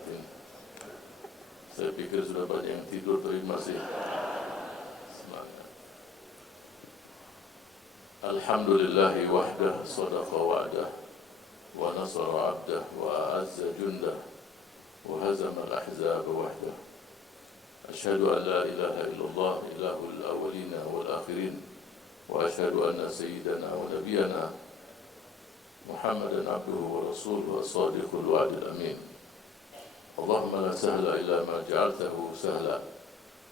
semangat ini. Saya pikir sudah banyak yang tidur tapi masih semangat. Alhamdulillahi wahdah sadaqa wa'dah wa nasara 'abdah wa a'azza jundah wa hazama al-ahzab wahdah. Asyhadu an la ilaha illallah ilahul awwalina wal akhirin wa asyhadu anna sayyidana wa nabiyana Muhammadan abduhu wa rasuluhu as-sadiqul wa'dil amin. Allahumma la sahla illa ma ja'altahu sahla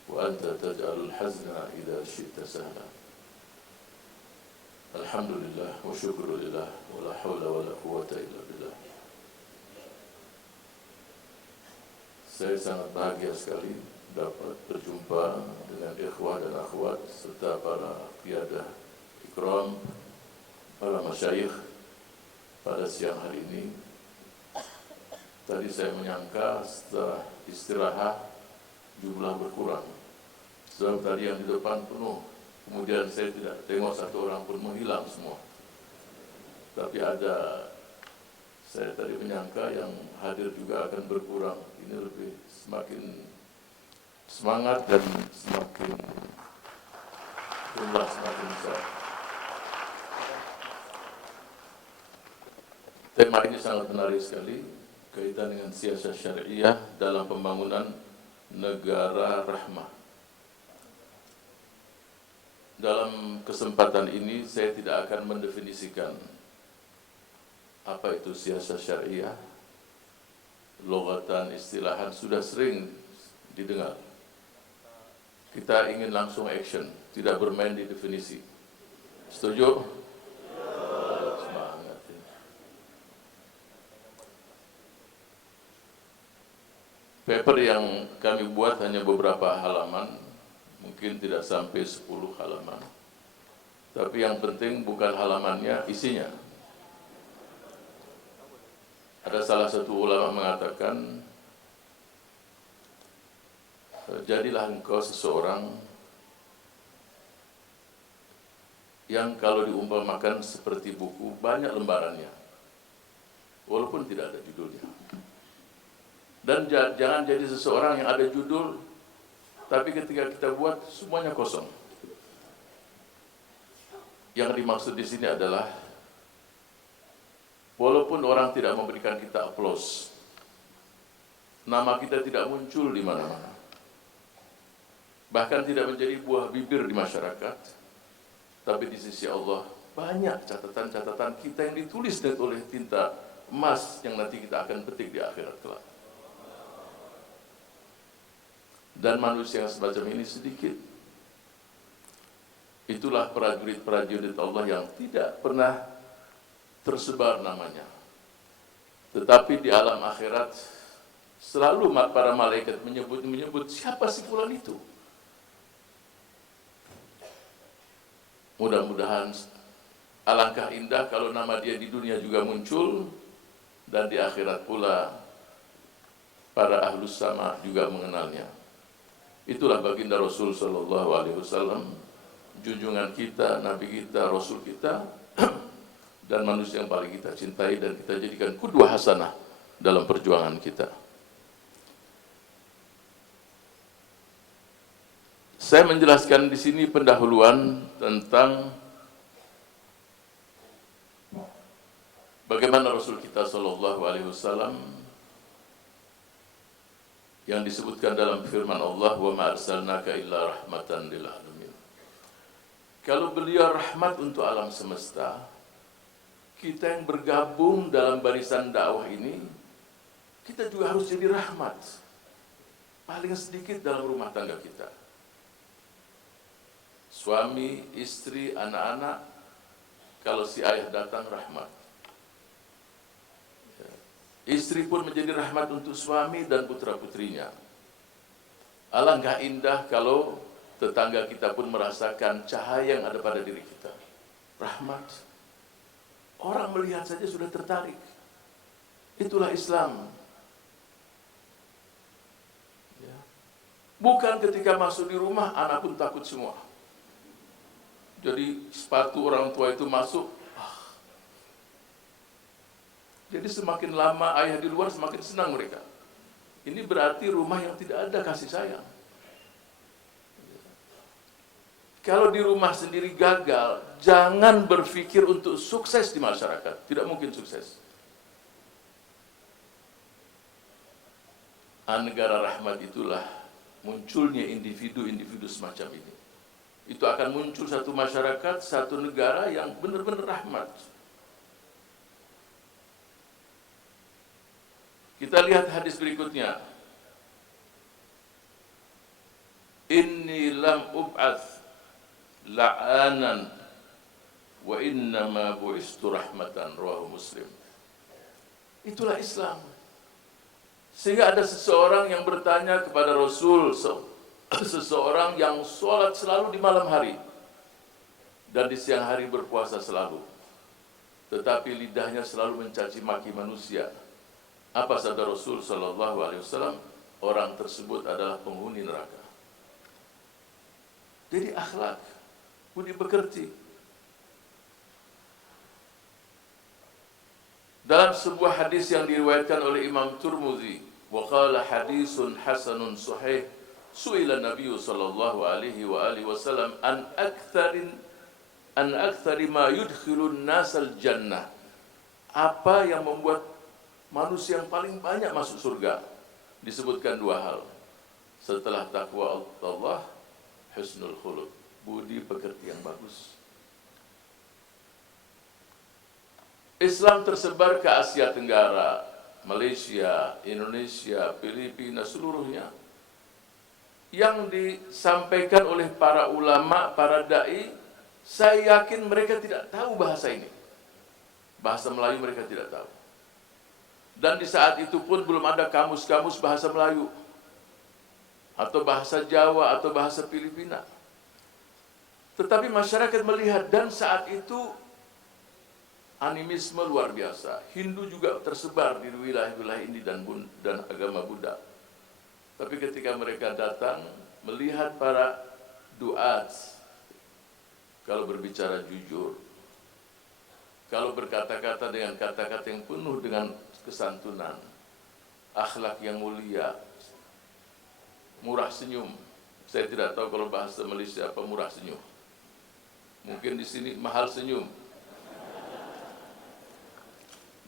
wa anta taj'alul hazna idza syi'ta sahla. Alhamdulillah wa syukrulillah wa la hawla wa la quwwata illa billah. Saya sangat bahagia sekali dapat berjumpa dengan ikhwah dan akhwat serta para qiyadah ikram, para masyayikh pada siang hari ini. Tadi saya menyangka setelah istirahat jumlah berkurang. Sebab tadi yang di depan penuh. Kemudian saya tidak tengok satu orang pun, menghilang semua. Tapi saya tadi menyangka yang hadir juga akan berkurang. Ini lebih semakin semangat dan semakin jumlah semakin besar. Tema ini sangat menarik sekali, kaitan dengan siasat syariah dalam pembangunan negara rahmah. Dalam kesempatan ini saya tidak akan mendefinisikan apa itu siasat syariah. Logatan, istilahan sudah sering didengar. Kita ingin langsung action, tidak bermain di definisi. Setuju? Paper yang kami buat hanya beberapa halaman, mungkin tidak sampai 10 halaman. Tapi yang penting bukan halamannya, isinya. Ada salah satu ulama mengatakan, jadilah engkau seseorang yang kalau diumpamakan seperti buku, banyak lembarannya, walaupun tidak ada judulnya. Dan jangan jadi seseorang yang ada judul, tapi ketika kita buat semuanya kosong. Yang dimaksud di sini adalah, walaupun orang tidak memberikan kita aplaus, nama kita tidak muncul di mana-mana, bahkan tidak menjadi buah bibir di masyarakat, tapi di sisi Allah banyak catatan-catatan kita yang ditulis oleh tinta emas yang nanti kita akan petik di akhirat kelak. Dan manusia yang semacam ini sedikit. Itulah prajurit-prajurit Allah yang tidak pernah tersebar namanya. Tetapi di alam akhirat selalu para malaikat menyebut siapa si fulan itu. Mudah-mudahan alangkah indah kalau nama dia di dunia juga muncul, dan di akhirat pula para ahlus sama juga mengenalnya. Itulah baginda Rasul sallallahu alaihi wasallam, junjungan kita, nabi kita, rasul kita, dan manusia yang paling kita cintai dan kita jadikan qudwah hasanah dalam perjuangan kita. Saya menjelaskan di sini pendahuluan tentang bagaimana Rasul kita sallallahu alaihi wasallam yang disebutkan dalam firman Allah, wa ma arsalnaka illa rahmatan lil alamin. Kalau beliau rahmat untuk alam semesta, kita yang bergabung dalam barisan dakwah ini, kita juga harus jadi rahmat. Paling sedikit dalam rumah tangga kita. Suami, istri, anak-anak, kalau si ayah datang rahmat. Istri pun menjadi rahmat untuk suami dan putra-putrinya. Alangkah indah kalau tetangga kita pun merasakan cahaya yang ada pada diri kita. Rahmat. Orang melihat saja sudah tertarik. Itulah Islam. Bukan ketika masuk di rumah, anak pun takut semua. Jadi sepatu orang tua itu masuk, jadi semakin lama ayah di luar, semakin senang mereka. Ini berarti rumah yang tidak ada kasih sayang. Kalau di rumah sendiri gagal, jangan berpikir untuk sukses di masyarakat. Tidak mungkin sukses. Negara rahmat itulah munculnya individu-individu semacam ini. Itu akan muncul satu masyarakat, satu negara yang benar-benar rahmat. Kita lihat hadis berikutnya. Inni lam ub'ats la'anan wa innama bu'istu rahmatan, rawahu Muslim. Itulah Islam. Sehingga ada seseorang yang bertanya kepada Rasul, seseorang yang sholat selalu di malam hari dan di siang hari berpuasa selalu, tetapi lidahnya selalu mencaci maki manusia. Apa sabda Rasul Sallallahu Alaihi Wasallam? Orang tersebut adalah penghuni neraka. Jadi akhlak, budi pekerti. Dalam sebuah hadis yang diriwayatkan oleh Imam Tirmidzi, wa qala hadisun hasanun sahih, su'ila Nabi sallallahu alaihi wa alihi wasallam an aktsari ma yudkhilun nasal jannah. Apa yang membuat manusia yang paling banyak masuk surga? Disebutkan dua hal. Setelah takwa Allah, husnul khuluq, budi pekerti yang bagus. Islam tersebar ke Asia Tenggara, Malaysia, Indonesia, Filipina, seluruhnya. Yang disampaikan oleh para ulama, para da'i, saya yakin mereka tidak tahu bahasa ini. Bahasa Melayu mereka tidak tahu. Dan di saat itu pun belum ada kamus-kamus bahasa Melayu, atau bahasa Jawa, atau bahasa Filipina. Tetapi masyarakat melihat, dan saat itu animisme luar biasa. Hindu juga tersebar di wilayah-wilayah ini dan agama Buddha. Tapi ketika mereka datang melihat para duat, kalau berbicara jujur, kalau berkata-kata dengan kata-kata yang penuh dengan kesantunan, akhlak yang mulia, murah senyum. Saya tidak tahu kalau bahasa Malaysia apa murah senyum. Mungkin di sini mahal senyum.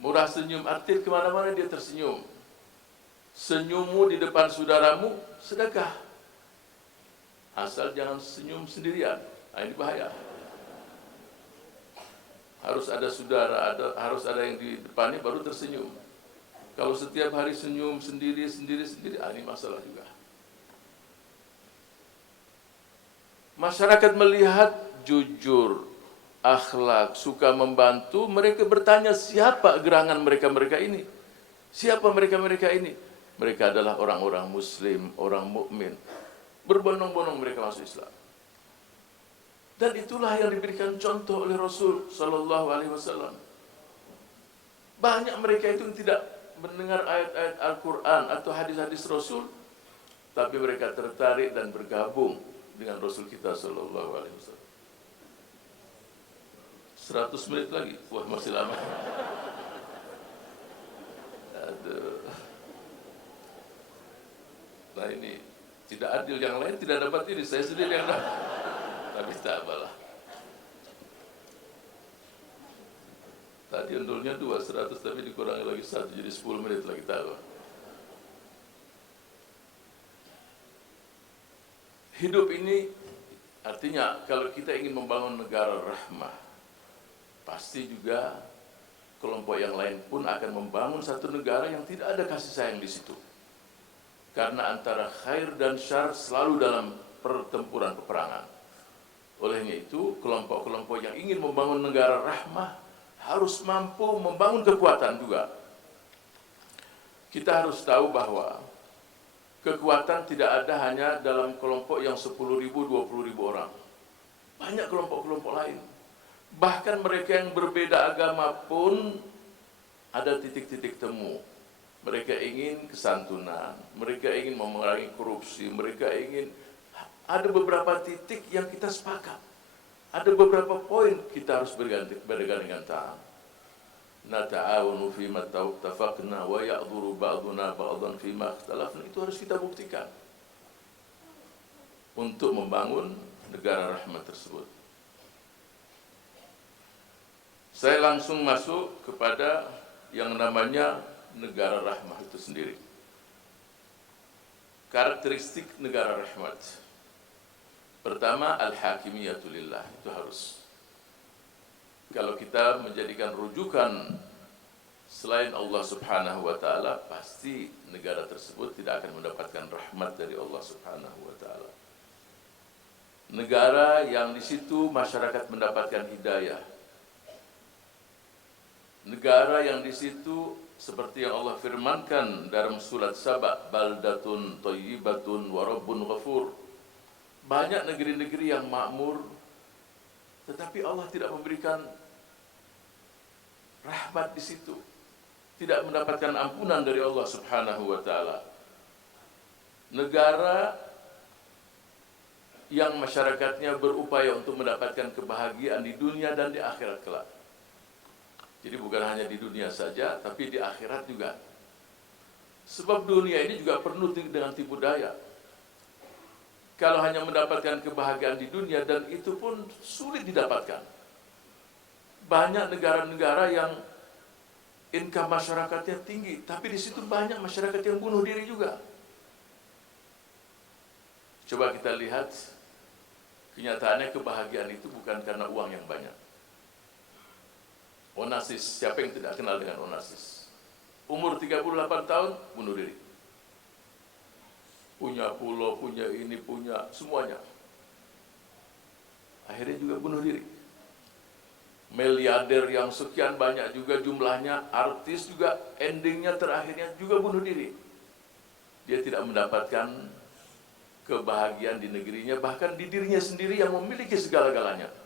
Murah senyum artinya kemana-mana dia tersenyum. Senyummu di depan saudaramu sedekah. Asal jangan senyum sendirian. Ini bahaya. Harus ada saudara, harus ada yang di depannya baru tersenyum. Kalau setiap hari senyum sendiri, ini masalah juga. Masyarakat melihat jujur, akhlak, suka membantu, mereka bertanya siapa gerangan mereka-mereka ini? Siapa mereka-mereka ini? Mereka adalah orang-orang muslim, orang mukmin. Berbondong-bondong mereka masuk Islam. Dan itulah yang diberikan contoh oleh Rasul Sallallahu Alaihi Wasallam. Banyak mereka itu tidak mendengar ayat-ayat Al-Quran atau hadis-hadis Rasul, tapi mereka tertarik dan bergabung dengan Rasul kita Sallallahu Alaihi Wasallam. 100 menit lagi, wah masih lama. Aduh. Nah ini tidak adil, yang lain tidak dapat ini, saya sendiri yang dapat. Tapi tak apalah. Tadi undulnya 200, tapi dikurangi lagi 1, jadi 10 menit lagi tahu. Hidup ini artinya kalau kita ingin membangun negara rahmah, pasti juga kelompok yang lain pun akan membangun satu negara yang tidak ada kasih sayang di situ. Karena antara khair dan syar selalu dalam pertempuran peperangan. Olehnya itu, kelompok-kelompok yang ingin membangun negara rahmah harus mampu membangun kekuatan juga. Kita harus tahu bahwa kekuatan tidak ada hanya dalam kelompok yang 10.000, 20.000 orang. Banyak kelompok-kelompok lain. Bahkan mereka yang berbeda agama pun ada titik-titik temu. Mereka ingin kesantunan, mereka ingin memerangi korupsi, mereka ingin, ada beberapa titik yang kita sepakat. Ada beberapa poin kita harus bergandengan tangan. nata'awunu fima tafaqna wa ya'dhuru ba'duna ba'dhan fima ikhtalafna. Itu harus kita buktikan untuk membangun negara rahmat tersebut. Saya langsung masuk kepada yang namanya negara rahmat itu sendiri. Karakteristik negara rahmat. Pertama, al-hakimiyatu lillah. Itu harus. Kalau kita menjadikan rujukan selain Allah Subhanahu wa ta'ala, pasti negara tersebut tidak akan mendapatkan rahmat dari Allah Subhanahu wa ta'ala. Negara yang di situ masyarakat mendapatkan hidayah. Negara yang di situ seperti yang Allah firmankan dalam surat Saba, baldatun thayyibatun wa rabbun ghafur. Banyak negeri-negeri yang makmur, tetapi Allah tidak memberikan rahmat di situ. Tidak mendapatkan ampunan dari Allah Subhanahu wa ta'ala. Negara yang masyarakatnya berupaya untuk mendapatkan kebahagiaan di dunia dan di akhirat kelak. Jadi bukan hanya di dunia saja, tapi di akhirat juga. Sebab dunia ini juga penuh dengan tipu daya. Kalau hanya mendapatkan kebahagiaan di dunia, dan itu pun sulit didapatkan. Banyak negara-negara yang income masyarakatnya tinggi, tapi di situ banyak masyarakat yang bunuh diri juga. Coba kita lihat, kenyataannya kebahagiaan itu bukan karena uang yang banyak. Onassis, siapa yang tidak kenal dengan Onassis? Umur 38 tahun, bunuh diri. Punya pulau, punya ini, punya semuanya. Akhirnya juga bunuh diri. Miliarder yang sekian banyak juga jumlahnya, artis juga endingnya terakhirnya juga bunuh diri. Dia tidak mendapatkan kebahagiaan di negerinya, bahkan di dirinya sendiri yang memiliki segala-galanya.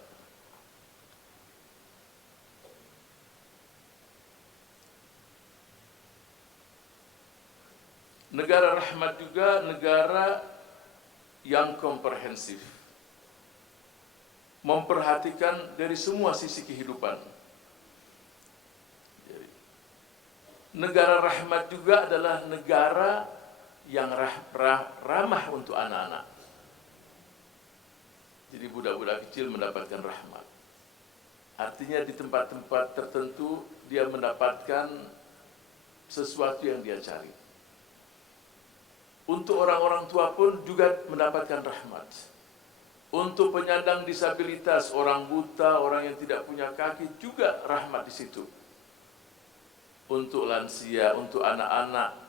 Negara rahmat juga negara yang komprehensif, memperhatikan dari semua sisi kehidupan. Jadi, negara rahmat juga adalah negara yang ramah untuk anak-anak. Jadi budak-budak kecil mendapatkan rahmat. Artinya di tempat-tempat tertentu dia mendapatkan sesuatu yang dia cari. Untuk orang-orang tua pun juga mendapatkan rahmat. Untuk penyandang disabilitas, orang buta, orang yang tidak punya kaki juga rahmat di situ. Untuk lansia, untuk anak-anak.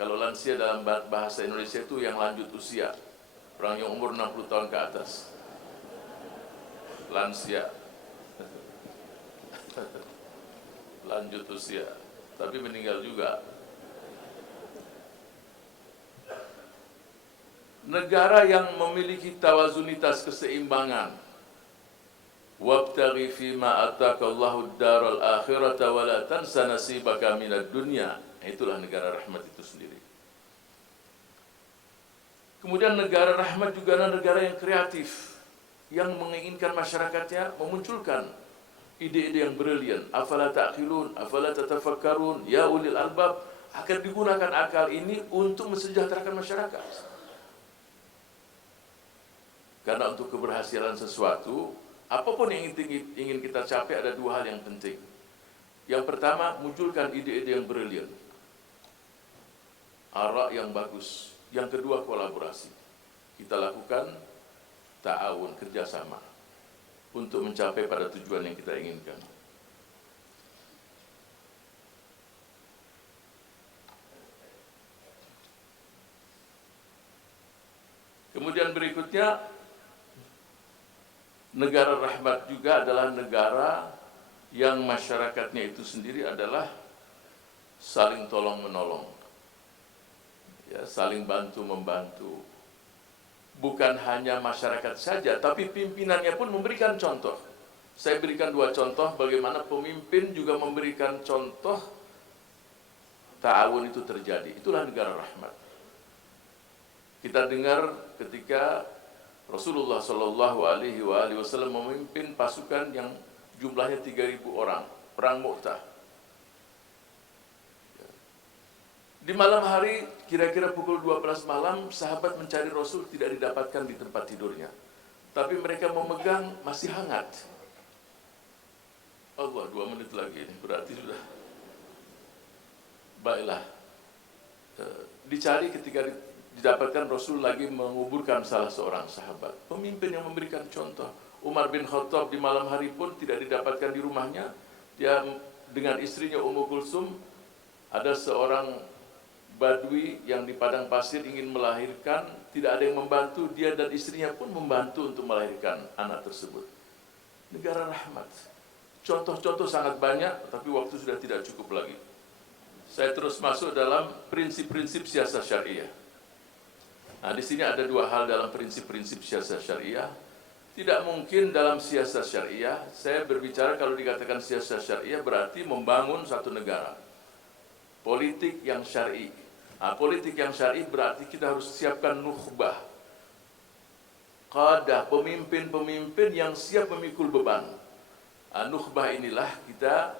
Kalau lansia dalam bahasa Indonesia itu yang lanjut usia. Orang yang umur 60 tahun ke atas. Lansia. Lanjut usia. Tapi meninggal juga. Negara yang memiliki tawazunitas, keseimbangan. Wabtaghi fima ataqallahu ad-daral akhirata wa la tansa nasibaka minad dunya. Itulah negara rahmat itu sendiri. Kemudian negara rahmat juga adalah negara yang kreatif, yang menginginkan masyarakatnya memunculkan ide-ide yang brilian. Afala ta'qilun, afala tatafakkarun, ya ulil albab. Akan digunakan akal ini untuk mensejahterakan masyarakat. Karena untuk keberhasilan sesuatu, apapun yang ingin kita capai, ada dua hal yang penting. Yang pertama, munculkan ide-ide yang brilian, arak yang bagus. Yang kedua, kolaborasi. Kita lakukan ta'awun, kerjasama, untuk mencapai pada tujuan yang kita inginkan. Kemudian berikutnya, negara rahmat juga adalah negara yang masyarakatnya itu sendiri adalah saling tolong-menolong, ya, saling bantu-membantu. Bukan hanya masyarakat saja, tapi pimpinannya pun memberikan contoh. Saya berikan dua contoh bagaimana pemimpin juga memberikan contoh ta'awun itu terjadi. Itulah negara rahmat. Kita dengar ketika Rasulullah Shallallahu Alaihi Wasallam memimpin pasukan yang jumlahnya 3.000 orang, perang Mu'tah. Di malam hari, kira-kira pukul 12 malam, sahabat mencari Rasul tidak didapatkan di tempat tidurnya. Tapi mereka memegang masih hangat. Allah, 2 menit lagi, berarti sudah. Baiklah, dicari ketika didapatkan Rasul lagi menguburkan salah seorang sahabat. Pemimpin yang memberikan contoh. Umar bin Khattab di malam hari pun tidak didapatkan di rumahnya. Dia dengan istrinya Ummu Kulsum, ada seorang Badui yang di padang pasir ingin melahirkan, tidak ada yang membantu, dia dan istrinya pun membantu untuk melahirkan anak tersebut. Negara rahmat. Contoh-contoh sangat banyak, tapi waktu sudah tidak cukup lagi. Saya terus masuk dalam prinsip-prinsip siasat syariah. Nah, di sini ada 2 hal dalam prinsip-prinsip siasat syariah. Tidak mungkin dalam siasat syariah, saya berbicara kalau dikatakan siasat syariah berarti membangun satu negara. Politik yang syar'i. Nah, politik yang syar'i berarti kita harus siapkan nukhbah. Qadah, pemimpin-pemimpin yang siap memikul beban. Nah, nukhbah inilah kita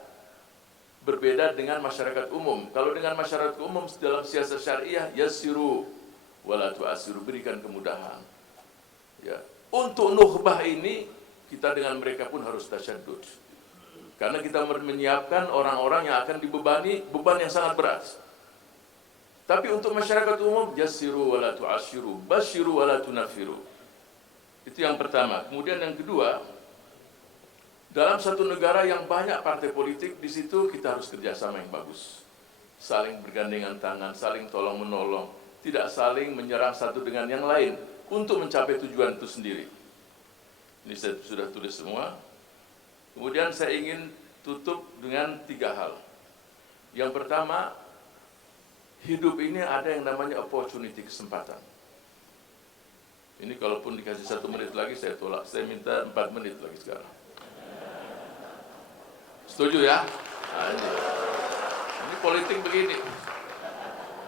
berbeda dengan masyarakat umum. Kalau dengan masyarakat umum dalam siasat syariah, yassiru wala tu'assiru, berikan kemudahan. Ya. Untuk nukhbah ini, kita dengan mereka pun harus tasyaddud. Karena kita menyiapkan orang-orang yang akan dibebani beban yang sangat berat. Tapi untuk masyarakat umum, yassiru wala tu'assiru, basyiru wala tunafiru. Itu yang pertama. Kemudian yang kedua, dalam satu negara yang banyak partai politik, di situ kita harus kerjasama yang bagus. Saling bergandengan tangan, saling tolong-menolong, tidak saling menyerang satu dengan yang lain untuk mencapai tujuan itu sendiri. Ini saya sudah tulis semua. Kemudian saya ingin tutup dengan 3 hal. Yang pertama, hidup ini ada yang namanya opportunity, kesempatan. Ini kalaupun dikasih 1 menit lagi saya tolak. Saya minta 4 menit lagi sekarang. Setuju ya? Nah, ini politik begini.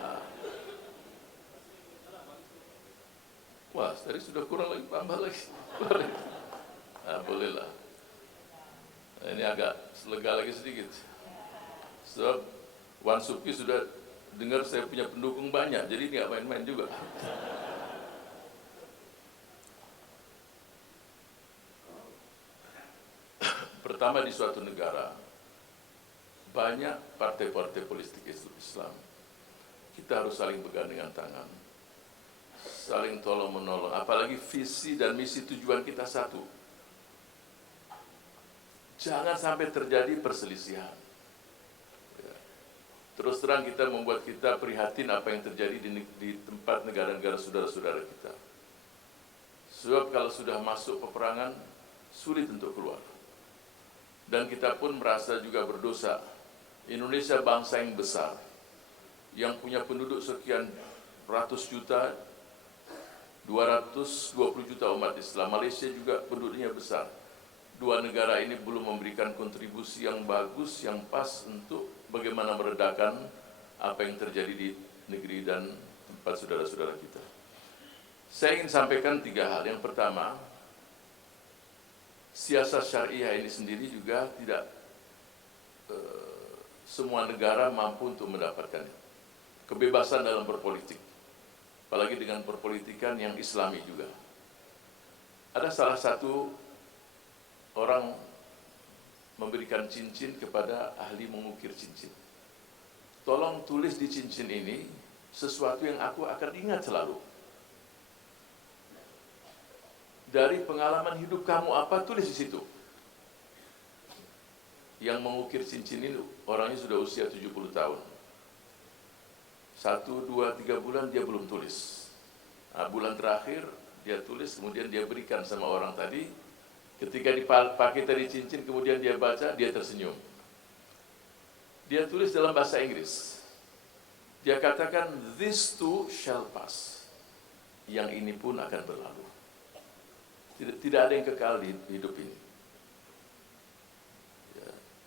Nah. Wah, tadi sudah kurang lagi, tambah lagi. Nah, bolehlah. Nah, ini agak lega lagi sedikit. Sebab Wan Supi sudah dengar saya punya pendukung banyak, jadi nggak main-main juga. Pertama, di suatu negara banyak partai-partai politik Islam. Kita harus saling bergandengan tangan, saling tolong-menolong, apalagi visi dan misi tujuan kita satu. Jangan sampai terjadi perselisihan. Terus terang kita membuat kita prihatin apa yang terjadi di tempat negara-negara saudara-saudara kita. Sebab kalau sudah masuk peperangan, sulit untuk keluar. Dan kita pun merasa juga berdosa. Indonesia bangsa yang besar, yang punya penduduk sekian ratus juta, 220 juta umat Islam. Malaysia juga penduduknya besar. 2 negara ini belum memberikan kontribusi yang bagus, yang pas untuk bagaimana meredakan apa yang terjadi di negeri dan tempat saudara-saudara kita. Saya ingin sampaikan 3 hal. Yang pertama, siasat syariah ini sendiri juga tidak semua negara mampu untuk mendapatkannya. Kebebasan dalam berpolitik, apalagi dengan perpolitikan yang Islami juga. Ada salah satu orang memberikan cincin kepada ahli mengukir cincin. Tolong tulis di cincin ini sesuatu yang aku akan ingat selalu. Dari pengalaman hidup kamu apa, tulis di situ. Yang mengukir cincin ini orangnya sudah usia 70 tahun. 1, 2, 3 bulan dia belum tulis. Nah, bulan terakhir dia tulis, kemudian dia berikan sama orang tadi. Ketika dipakai tadi cincin, kemudian dia baca, dia tersenyum. Dia tulis dalam bahasa Inggris. Dia katakan, this too shall pass. Yang ini pun akan berlalu. Tidak ada yang kekal di hidup ini.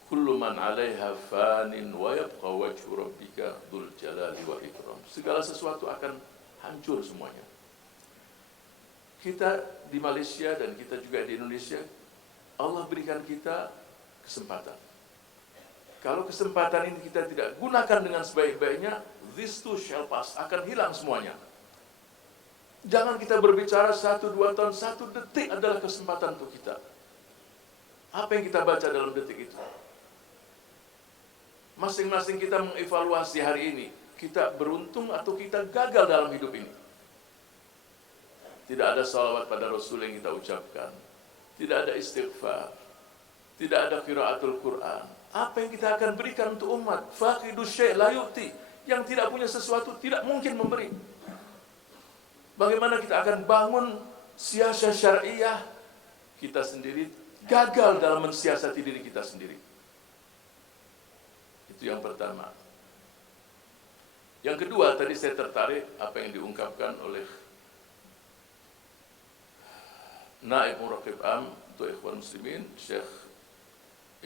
Kullu man 'alaiha fanin wa yabqa wajhu rabbika dzul jalali wal ikram. Segala sesuatu akan hancur semuanya. Kita di Malaysia dan kita juga di Indonesia, Allah berikan kita kesempatan. Kalau kesempatan ini kita tidak gunakan dengan sebaik-baiknya, This too shall pass, akan hilang semuanya. Jangan kita berbicara 1-2 tahun, 1 detik adalah kesempatan untuk kita. Apa yang kita baca dalam detik itu? Masing-masing kita mengevaluasi hari ini, kita beruntung atau kita gagal dalam hidup ini. Tidak ada salawat pada Rasul yang kita ucapkan, tidak ada istighfar, tidak ada qiraatul Quran. Apa yang kita akan berikan untuk umat? Faqidu syai' la yu'ti. Yang tidak punya sesuatu tidak mungkin memberi. Bagaimana kita akan bangun siasat syariah? Kita sendiri gagal dalam mensiasati diri kita sendiri. Itu yang pertama. Yang kedua, tadi saya tertarik apa yang diungkapkan oleh Naib Muraqib Am untuk Ikhwan Muslimin, Syekh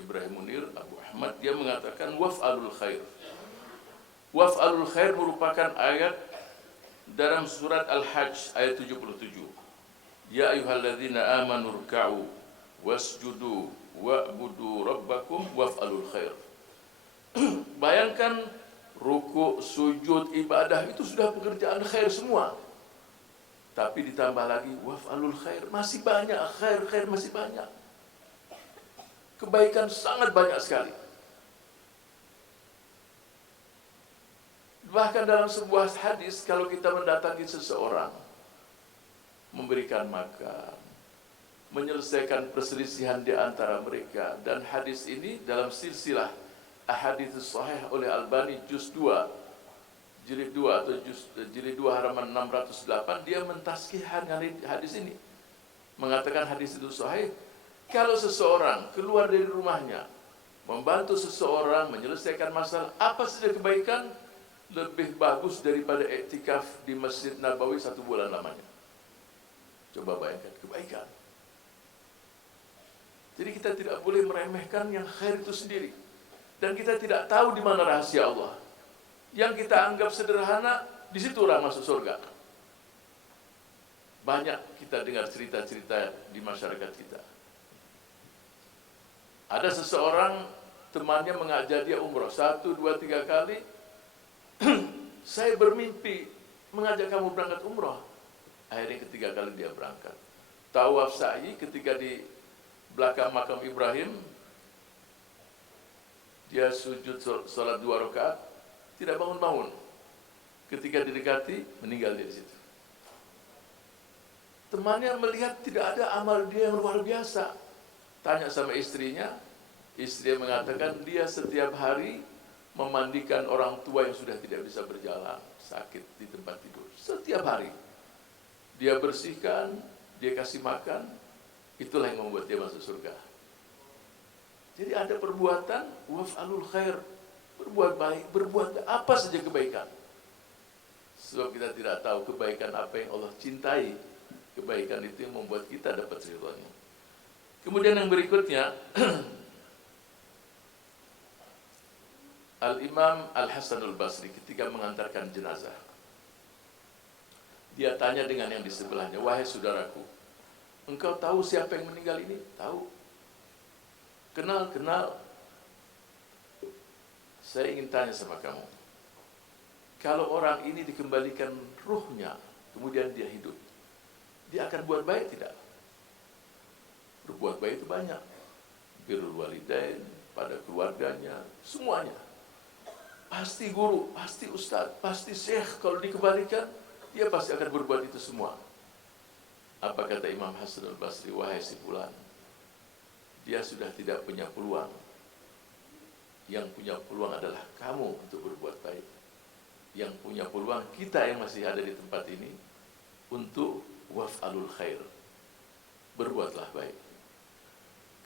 Ibrahim Munir Abu Ahmad. Dia mengatakan waf'alul khair. Waf'alul khair merupakan ayat dalam surat Al-Hajj ayat 77. Ya ayyuhalladzina amanu ruk'u wasjudu wa'budu rabbakum waf'alul khair. Bayangkan ruku, sujud, ibadah itu sudah pekerjaan khair semua. Tapi ditambah lagi waf'alul khair, masih banyak khair masih banyak. Kebaikan sangat banyak sekali. Bahkan dalam sebuah hadis, kalau kita mendatangi seseorang, memberikan makan, menyelesaikan perselisihan di antara mereka, dan hadis ini dalam silsilah ahadits sahih oleh Albani juz 2 jilid 2 atau jilid 2 halaman 608, dia mentazkihkan hadis ini, mengatakan hadis itu sahih. Kalau seseorang keluar dari rumahnya membantu seseorang menyelesaikan masalah apa saja kebaikan, lebih bagus daripada iktikaf di Masjid Nabawi 1 bulan lamanya. Coba bayangkan kebaikan. Jadi kita tidak boleh meremehkan yang khair itu sendiri. Dan kita tidak tahu di mana rahasia Allah. Yang kita anggap sederhana, di situ orang masuk surga. Banyak kita dengar cerita-cerita di masyarakat kita. Ada seseorang, temannya mengajak dia umroh 1, 2, 3 kali. Saya bermimpi mengajak kamu berangkat umroh. Akhirnya ketiga kali dia berangkat. Tawaf sa'i ketika di belakang makam Ibrahim, dia sujud sholat 2 rakaat, tidak bangun-bangun. Ketika didekati, meninggal di situ. Temannya melihat tidak ada amal dia yang luar biasa. Tanya sama istrinya, istri mengatakan dia setiap hari memandikan orang tua yang sudah tidak bisa berjalan, sakit di tempat tidur. Setiap hari. Dia bersihkan, dia kasih makan, itulah yang membuat dia masuk surga. Jadi ada perbuatan waf'alul khair, berbuat baik, berbuat apa saja kebaikan. Sebab kita tidak tahu kebaikan apa yang Allah cintai. Kebaikan itu yang membuat kita dapat ridhonya. Kemudian yang berikutnya, Al-Imam Al-Hasanul Basri ketika mengantarkan jenazah, dia tanya dengan yang di sebelahnya, wahai saudaraku, engkau tahu siapa yang meninggal ini? Tahu. Kenal. Saya ingin tanya sama kamu, kalau orang ini dikembalikan ruhnya, kemudian dia hidup, dia akan buat baik tidak? Berbuat baik itu banyak. Birrul walidain, pada keluarganya, semuanya. Pasti guru, pasti ustadz, pasti syekh, kalau dikembalikan, dia pasti akan berbuat itu semua. Apa kata Imam Hasan al-Basri, wahai si fulan, dia sudah tidak punya peluang. Yang punya peluang adalah kamu untuk berbuat baik. Yang punya peluang kita yang masih ada di tempat ini untuk waf'alul khair. Berbuatlah baik.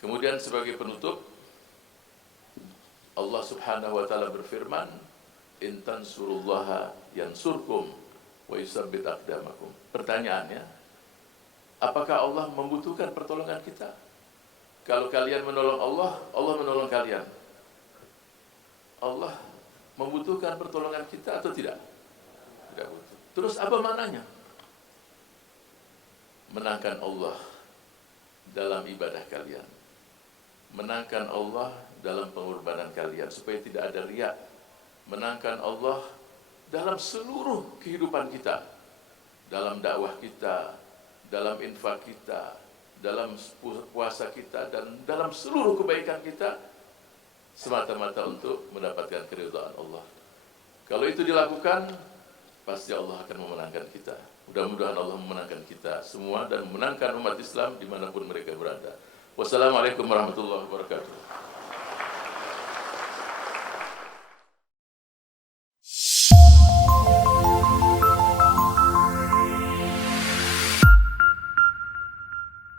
Kemudian sebagai penutup, Allah Subhanahu wa taala berfirman, "In tansurullaha yansurkum wa yusabbit aqdamakum." Pertanyaannya, apakah Allah membutuhkan pertolongan kita? Kalau kalian menolong Allah, Allah menolong kalian. Allah membutuhkan pertolongan kita atau tidak? Tidak butuh. Terus apa maknanya? Menangkan Allah dalam ibadah kalian. Menangkan Allah dalam pengorbanan kalian supaya tidak ada riya. Menangkan Allah dalam seluruh kehidupan kita, dalam dakwah kita, dalam infak kita, dalam puasa kita, dan dalam seluruh kebaikan kita, semata-mata untuk mendapatkan keridhaan Allah. Kalau itu dilakukan, pasti Allah akan memenangkan kita. Mudah-mudahan Allah memenangkan kita semua dan memenangkan umat Islam dimanapun mereka berada. Wassalamualaikum warahmatullahi wabarakatuh.